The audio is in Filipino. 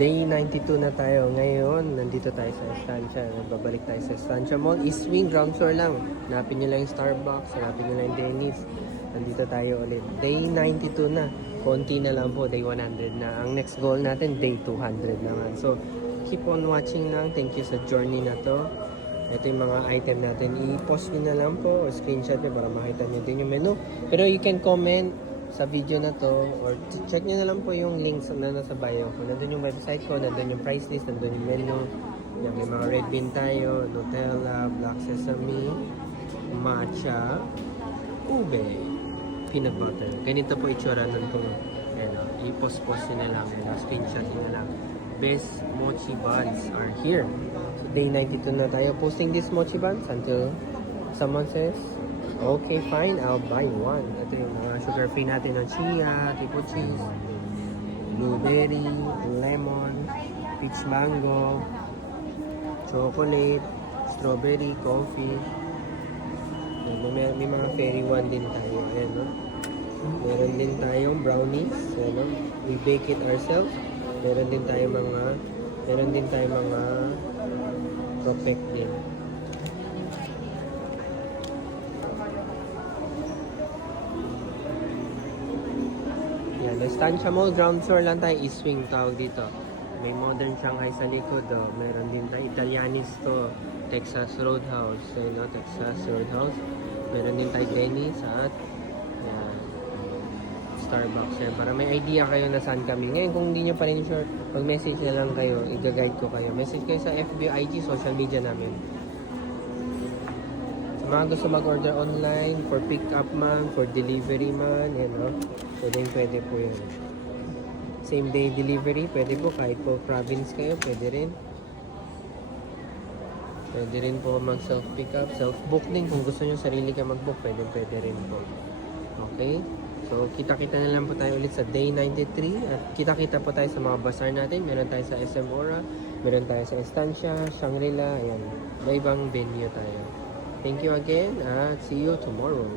Day 92 na tayo. Ngayon, nandito tayo sa Estancia. Nagbabalik tayo sa Estancia Mall. East Wing, ground floor lang. Hanapin nyo lang yung Starbucks. Hanapin nyo lang yung Denny's. Nandito tayo ulit. Day 92 na. Konti na lang po. Day 100 na. Ang next goal natin, day 200 naman. So, keep on watching lang. Thank you sa journey na to. Ito yung mga item natin. I-post nyo na lang po o screenshot nyo para makita nyo din yung menu. Pero you can comment sa video na to or check nyo na lang po yung links na nasa bio ko. Nandun yung website ko, nandun yung price list, nandun yung menu. Yan, may mga red bean tayo, Nutella, black sesame, matcha, ube, peanut butter. Ganito po itsura nun kung i-post-post nyo na lang, screenshot nyo na lang. Best mochi buns are here. So day 92 na tayo posting this mochi buns until someone says okay, fine, I'll buy one. Ito yung mga sugar free natin ng chia, tipo cheese, blueberry, lemon, peach mango, chocolate, strawberry, coffee. May mga fairy one din tayo. Ayan, no? Meron din tayong brownies. Ayan, no? We bake it ourselves. Meron din tayong mga perfect din. Yan, Estancia Mall, ground floor lang tayo, East Wing tawag dito. May Modern Shanghai sa likod, oh. Meron din tayo Italianis to, Texas Roadhouse, no? Texas Roadhouse. Meron din tayo Denny's at yan, Starbucks. Yan, para may idea kayo na saan kami. Ngayon, kung hindi nyo pa rin sure, mag-message na lang kayo, i-guide ko kayo. Message kayo sa FB, IG, social media namin. Mga gusto mag-order online, for pick-up man, for delivery man, you know, pwede po yun. Same day delivery, pwede po, kahit po province kayo, pwede rin. Pwede rin po mag-self-pick-up, self-book din, kung gusto nyo sarili ka mag-book, pwede rin po. Okay? So, kita-kita na lang po tayo ulit sa day 93, at kita-kita po tayo sa mga bazaar natin. Meron tayo sa SM Aura, meron tayo sa Estancia, Shangri-La, ayan, iba-ibang venue tayo. Thank you again at see you tomorrow.